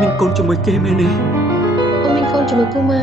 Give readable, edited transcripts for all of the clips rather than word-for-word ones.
មានកូនជាមួយគេមែនទេអូនមានកូនជាមួយគូម៉ា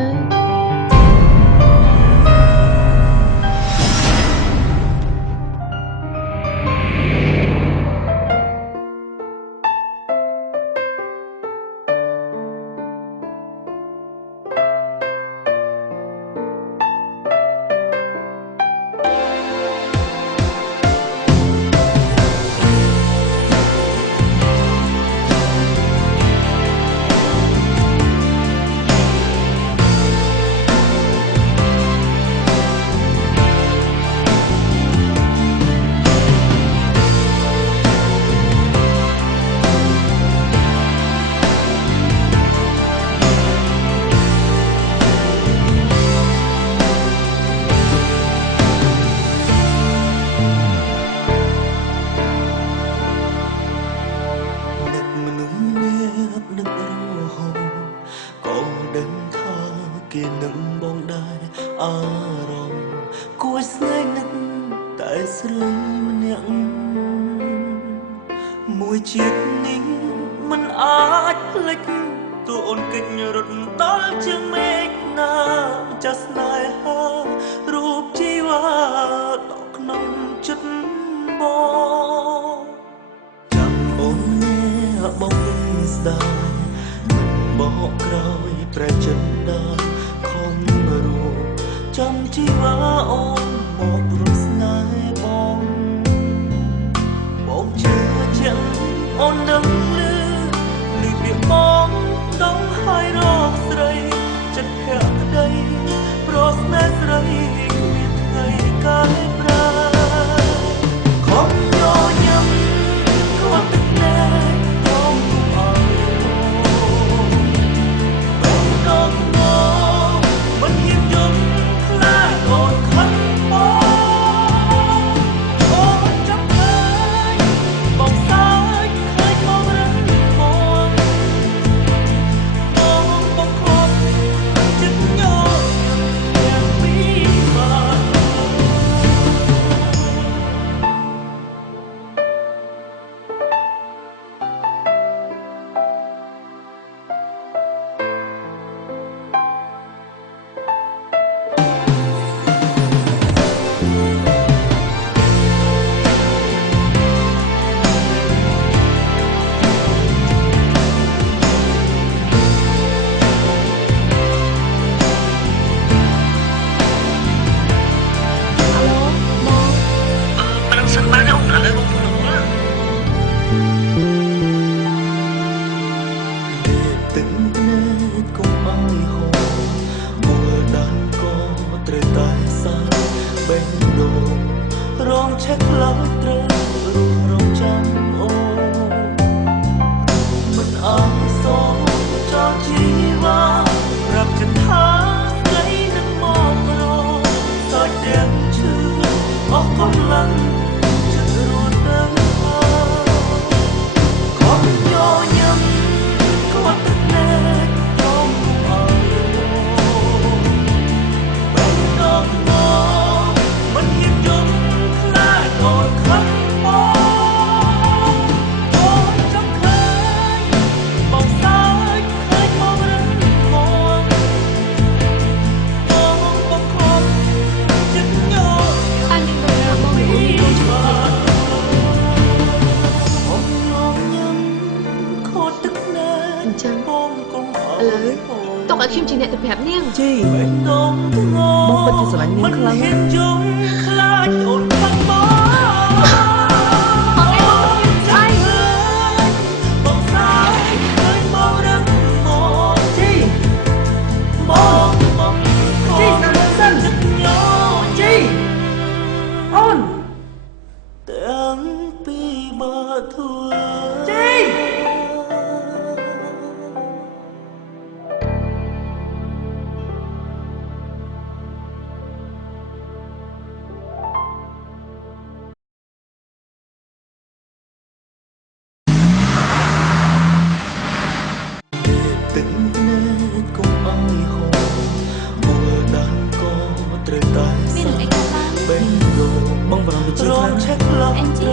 បងបារម្ភវិជាខ្លាំងអេនជី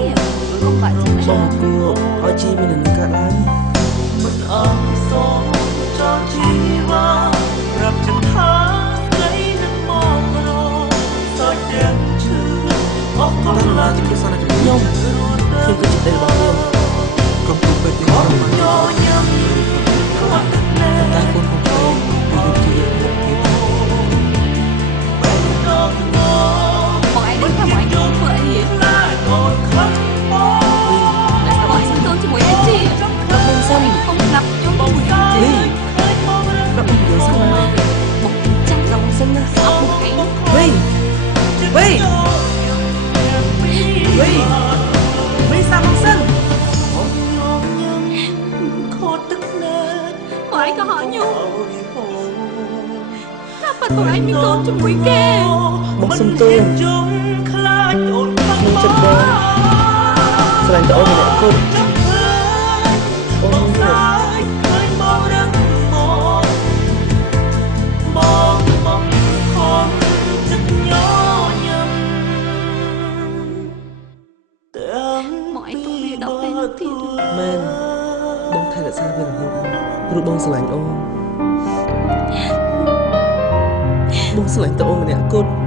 បងបាក់ចិត្តបងគួរឲ្យជីមាននឹងកាត់ឡើងមិនអត់ស បងឯងក៏ហត់ញូថាប៉ាត់បងឯងមានកូនជាមួយគេ បងសុំទោសខ្លាចអូនក្នុងចិត្តបងស្រឡាញ់តែអូនម្នាក់គត់អូនឃើញបងរឹងបងខំចិត្តញញឹមមកឯងទុកវាដល់ពេលនោះទៀតមែនបងថែរក្សាវារហូតព្រោះបងស្រឡាញ់អូនបងស្រឡាញ់តែអូនម្នាក់គត់